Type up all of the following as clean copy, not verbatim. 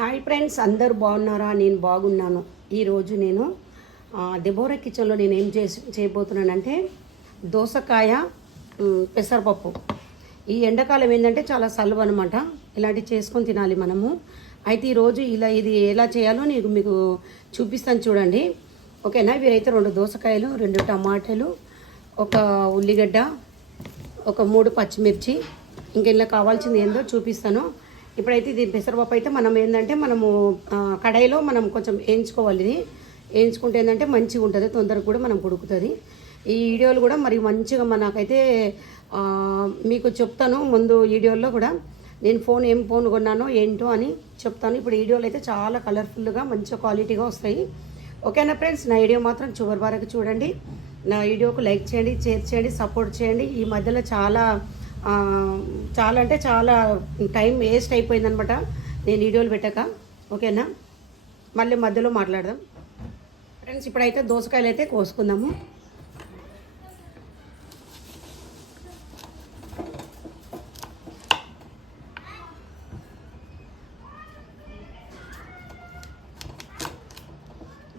Hi friends, అందరూ బాగున్నారా? నేను బాగున్నాను. ఈరోజు నేను దెబోరా కిచెన్లో నేను ఏం చేయబోతున్నానంటే దోసకాయ పెసరపప్పు. ఈ ఎండాకాలం ఏంటంటే చాలా సలువ అనమాట. ఇలాంటివి చేసుకొని తినాలి మనము. అయితే ఈరోజు ఇది ఎలా చేయాలో నేను మీకు చూపిస్తాను, చూడండి. ఓకేనా? వీరైతే 2 దోసకాయలు, 2 టమాటాలు, ఒక ఉల్లిగడ్డ, ఒక 3 పచ్చిమిర్చి, ఇంకా ఇలా కావాల్సింది ఏందో చూపిస్తాను. ఇప్పుడైతే ఇది పెసరపప్పు అయితే మనము కడాయిలో మనం కొంచెం వేయించుకోవాలి. ఇది వేయించుకుంటే ఏంటంటే మంచిగా ఉంటుంది, తొందరగా కూడా మనం ఉడుకుతుంది. ఈ వీడియోలు కూడా మరి మంచిగా మనకైతే మీకు చెప్తాను ముందు వీడియోల్లో కూడా. నేను ఏం ఫోన్ కొన్నానో ఏంటో అని చెప్తాను. ఇప్పుడు వీడియోలు అయితే చాలా కలర్ఫుల్గా మంచిగా క్వాలిటీగా వస్తాయి. ఓకేనా ఫ్రెండ్స్? నా వీడియో మాత్రం చివరి వరకు చూడండి. నా వీడియోకు లైక్ చేయండి, షేర్ చేయండి, సపోర్ట్ చేయండి. ఈ మధ్యలో చాలా అంటే చాలా టైం వేస్ట్ అయిపోయిందనమాట నేను వీడియోలు పెట్టాక. ఓకేనా? మళ్ళీ మధ్యలో మాట్లాడదాం ఫ్రెండ్స్. ఇప్పుడైతే దోసకాయలు అయితే కోసుకుందాము.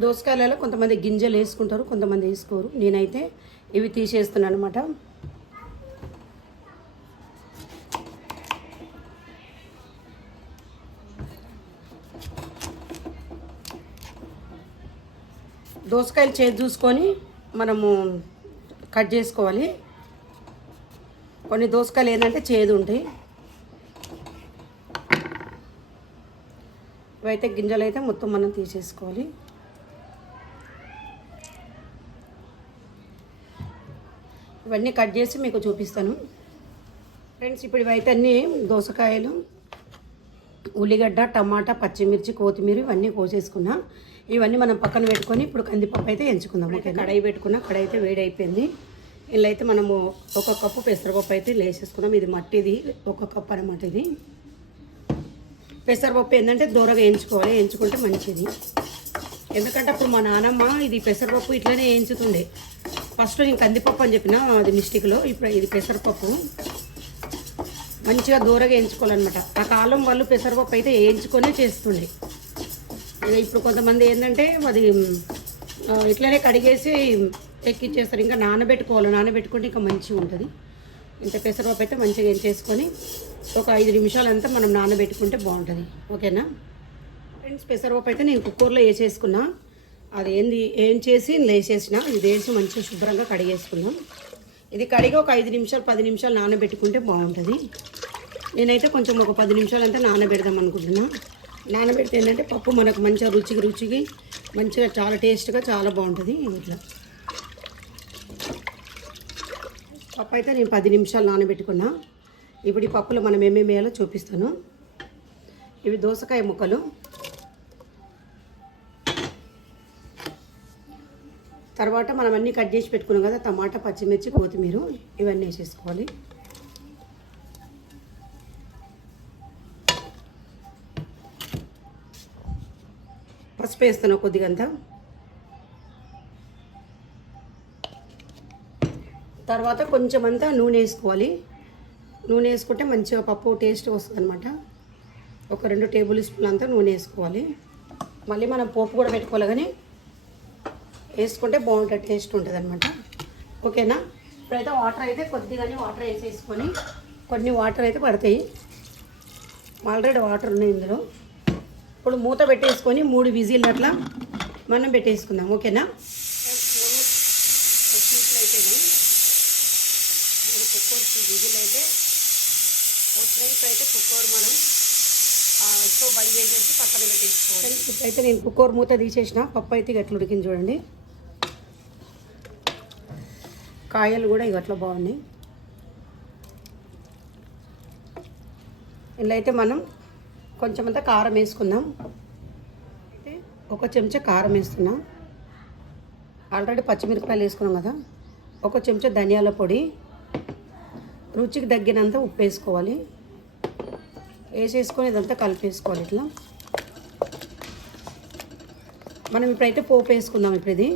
దోసకాయలలో కొంతమంది గింజలు వేసుకుంటారు, కొంతమంది వేసుకోరు. నేనైతే ఇవి తీసేస్తున్నాను అనమాట. దోసకాయలు చేదు చూసుకొని మనము కట్ చేసుకోవాలి. కొన్ని దోసకాయలు ఏంటంటే చేదు ఉంటాయి. ఇవైతే గింజలు అయితే మొత్తం మనం తీసేసుకోవాలి. ఇవన్నీ కట్ చేసి మీకు చూపిస్తాను ఫ్రెండ్స్. ఇప్పుడు ఇవైతే అన్నీ దోసకాయలు, ఉల్లిగడ్డ, టమాటా, పచ్చిమిర్చి, కొత్తిమీర ఇవన్నీ కోసేసుకున్నా. ఇవన్నీ మనం పక్కన పెట్టుకొని ఇప్పుడు కందిపప్పు అయితే ఎంచుకుందాం. ఓకే, కడాయి పెట్టుకున్నా. కడాయి అయితే వేడి అయిపోయింది. ఇలా అయితే మనము 1 కప్పు పెసరపప్పు అయితే లేసేసుకున్నాం. ఇది మట్టిది 1 కప్పు అనమాట. ఇది పెసరపప్పు ఏంటంటే దూరగా వేయించుకోవాలి, వేయించుకుంటే మంచిది. ఎందుకంటే అప్పుడు మా నానమ్మ ఇది పెసరపప్పు ఇట్లనే వేయించుతుండే. ఫస్ట్ నేను కందిపప్పు అని చెప్పిన, అది మిస్టేక్లో. ఇప్పుడు ఇది పెసరపప్పు మంచిగా దూరగా వేయించుకోవాలన్నమాట. ఆ కాలం వాళ్ళు పెసరపప్పు అయితే వేయించుకొనే చేస్తుండే. ఇప్పుడు కొంతమంది ఏంటంటే అది ఇట్లనే కడిగేసి ఎక్కిచ్చేస్తారు. ఇంకా నానబెట్టుకుంటే ఇంకా మంచిగా ఉంటుంది. ఇంత పెసరపప్పు అయితే మంచిగా వేయించేసుకొని ఒక 5 నిమిషాలంతా మనం నానబెట్టుకుంటే బాగుంటుంది. ఓకేనా ఫ్రెండ్స్? పెసరపప్పు అయితే నేను కుక్కర్లో వేసేసుకున్నా. అది ఏం చేసి వేసేసిన. ఇది వేసి మంచిగా శుభ్రంగా కడిగేసుకున్నాం. ఇది కడిగి ఒక 5 నిమిషాలు 10 నిమిషాలు నానబెట్టుకుంటే బాగుంటుంది. నేనైతే కొంచెం ఒక 10 నిమిషాలంతా నానబెడదాం అనుకుంటున్నా. నానబెడితే ఏంటంటే పప్పు మనకు మంచిగా రుచికి మంచిగా చాలా టేస్ట్గా చాలా బాగుంటుంది. ఇట్లా పప్పు అయితే నేను 10 నిమిషాలు నానబెట్టుకున్నా. ఇప్పుడు ఈ పప్పులో మనం ఏమేమి వేయాలో చూపిస్తాను. ఇవి దోసకాయ ముక్కలు, తర్వాత మనం అన్నీ కట్ చేసి పెట్టుకున్నాం కదా, టమాటా, పచ్చిమిర్చి, కొత్తిమీర ఇవన్నీ వేసేసుకోవాలి. పసుపు వేస్తాను కొద్దిగంతా. తర్వాత కొంచెం అంతా నూనె వేసుకోవాలి. నూనె వేసుకుంటే మంచిగా పప్పు టేస్ట్ వస్తుంది అనమాట. ఒక 2 టేబుల్ స్పూన్లు అంతా నూనె వేసుకోవాలి. మళ్ళీ మనం పోపు కూడా పెట్టుకోవాలి, కానీ వేసుకుంటే బాగుంటుంది, టేస్ట్ ఉంటుంది అనమాట. ఓకేనా? ఇప్పుడైతే వాటర్ అయితే కొద్దిగానే వాటర్ వేసేసుకొని, కొన్ని వాటర్ అయితే పడతాయి. ఆల్రెడీ వాటర్ ఉన్నాయి ఇందులో. ఇప్పుడు మూత పెట్టేసుకొని 3 విజిల్ అట్లా మనం పెట్టేసుకుందాం. ఓకేనా? 3 అయితే 3 కుక్కర్ విజిల్ అయితే వచ్చినాయి. ఇప్పుడైతే కుక్కర్ మనం స్టవ్ బంద్ చేసేసి పక్కన పెట్టేసుకోవాలి. ఇప్పుడైతే నేను కుక్కర్ మూత తీసేసిన. పప్పు అయితే ఇట్లా ఉడికింది చూడండి. కాయలు కూడా ఇట్లా బాగున్నాయి. ఇలా అయితే మనం కొంచెం అంతా కారం వేసుకుందాం. అయితే 1 చెంచా కారం వేస్తున్నాం. ఆల్రెడీ పచ్చిమిరపకాయలు వేసుకున్నాం కదా. 1 చెంచా ధనియాల పొడి, రుచికి తగ్గినంత ఉప్పు వేసుకోవాలి. వేసేసుకొని ఇదంతా కలిపేసుకోవాలి. ఇట్లా మనం ఇప్పుడైతే పోపు వేసుకుందాం. ఇప్పుడు ఇది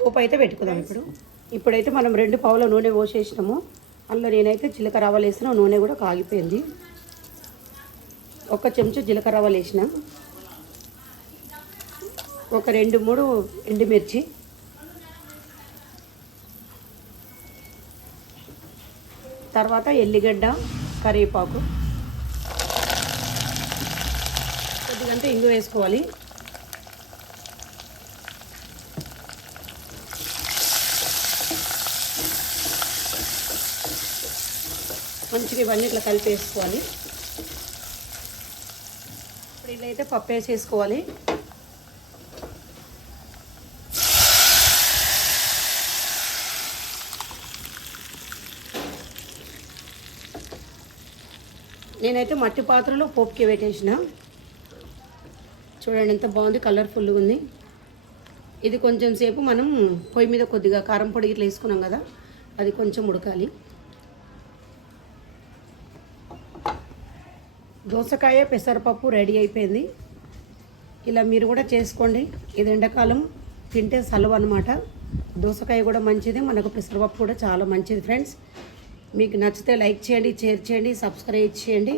పోపు అయితే పెట్టుకుందాం. ఇప్పుడు ఇప్పుడైతే మనం 2 పావుల నూనె పోసేసినాము. అందులో నేనైతే జీలకర్ర ఆవాలు వేసిన, నూనె కూడా కాగిపోయింది. 1 చెంచా జీలకర్ర ఆవాలు వేసిన, ఒక 2-3 ఎండుమిర్చి, తర్వాత ఎల్లిగడ్డ, కరివేపాకు, కొద్దిగంత ఇంగు వేసుకోవాలి. మంచిగా ఇవన్నీ ఇట్లా కలిపి వేసుకోవాలి. ఇప్పుడు ఇలా అయితే పప్పు వేసేసుకోవాలి. నేనైతే మట్టి పాత్రలో పోపుకి పెట్టేసిన. చూడండి ఎంత బాగుంది, కలర్ఫుల్గా ఉంది. ఇది కొంచెం సేపు మనం పొయ్యి మీద కొద్దిగా కారం పొడి ఇట్లా వేసుకున్నాం కదా, అది కొంచెం ఉడకాలి. దోసకాయ పెసరపప్పు రెడీ అయిపోయింది. ఇలా మీరు కూడా చేసుకోండి. ఇది ఎండాకాలం తింటే సలవ అనమాట. దోసకాయ కూడా మంచిది, మనకు పెసరపప్పు కూడా చాలా మంచిది ఫ్రెండ్స్. మీకు నచ్చితే లైక్ చేయండి, షేర్ చేయండి, సబ్స్క్రైబ్ చేయండి.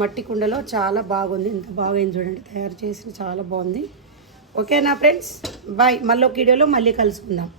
మట్టి కుండలో చాలా బాగుంది, ఇంత బాగా చూడండి తయారు చేసి, చాలా బాగుంది. ఓకేనా ఫ్రెండ్స్, బాయ్. మళ్ళీ ఒక వీడియోలో మళ్ళీ కలుసుకుందాం.